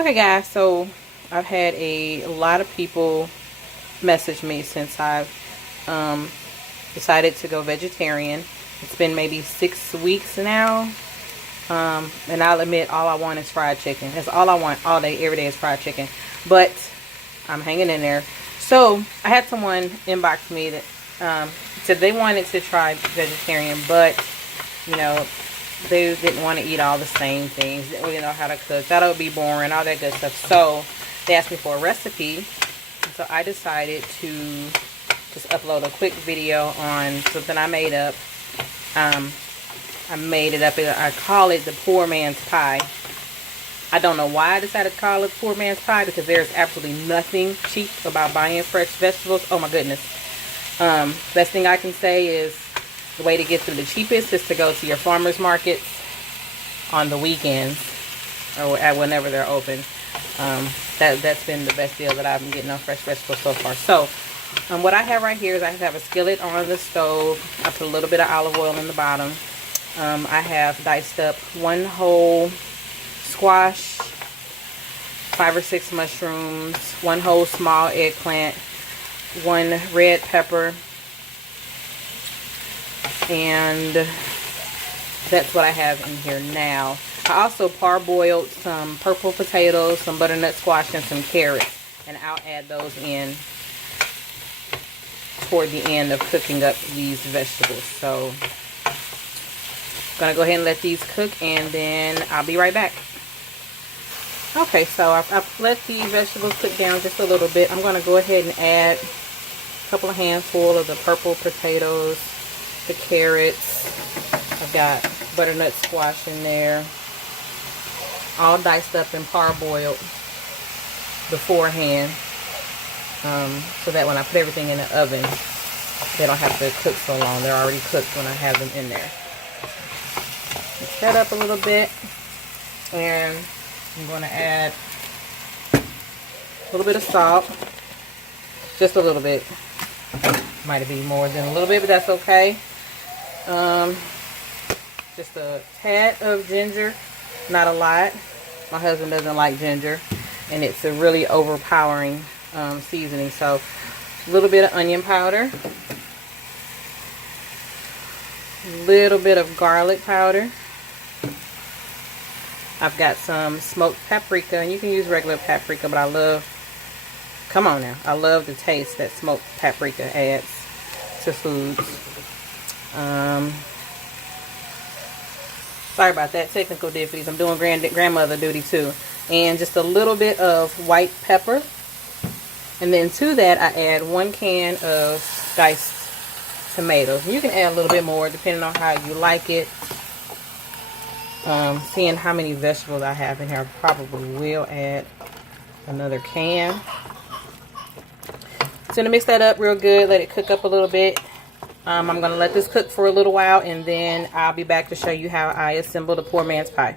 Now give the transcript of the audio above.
Okay guys, so I've had a lot of people message me since I've decided to go vegetarian. It's been maybe 6 weeks now. And I'll admit, all I want is fried chicken. That's all I want all day, every day is fried chicken. But I'm hanging in there. So I had someone inbox me that said they wanted to try vegetarian, but you know, they didn't want to eat all the same things. Didn't really know how to cook. Thought it would be boring, all that good stuff. So they asked me for a recipe. So I decided to just upload a quick video on something I made up. I made it up. I call it the poor man's pie. I don't know why I decided to call it poor man's pie, because there's absolutely nothing cheap about buying fresh vegetables. Oh my goodness. Best thing I can say is the way to get to the cheapest is to go to your farmers markets on the weekends or at whenever they're open. That's been the best deal that I've been getting on fresh vegetables so far. So what I have right here is I have a skillet on the stove. I put a little bit of olive oil in the bottom. I have diced up 1 whole squash, 5 or 6 mushrooms, 1 whole small eggplant, 1 red pepper, and that's what I have in here now. I also parboiled some purple potatoes, some butternut squash, and some carrots, and I'll add those in toward the end of cooking up these vegetables. So I'm gonna go ahead and let these cook, and then I'll be right back. Okay, so I've let the vegetables cook down just a little bit. I'm gonna go ahead and add a couple of handfuls of the purple potatoes, the carrots. I've got butternut squash in there, all diced up and parboiled beforehand, so that when I put everything in the oven, they don't have to cook so long. They're already cooked when I have them in there. Mix that up a little bit, and I'm going to add a little bit of salt, just a little bit. Might be more than a little bit, but that's okay. Just a tad of ginger, not a lot. My husband doesn't like ginger, and it's a really overpowering seasoning. So a little bit of onion powder, a little bit of garlic powder. I've got some smoked paprika, and you can use regular paprika, but I love, come on now, I love the taste that smoked paprika adds to foods. Sorry about that, technical difficulties. I'm doing grandmother duty too. And just a little bit of white pepper. And then to that, I add 1 can of diced tomatoes. And you can add a little bit more depending on how you like it. Seeing how many vegetables I have in here, I probably will add another can. So I'm going to mix that up real good, let it cook up a little bit. I'm going to let this cook for a little while, and then I'll be back to show you how I assemble the poor man's pie.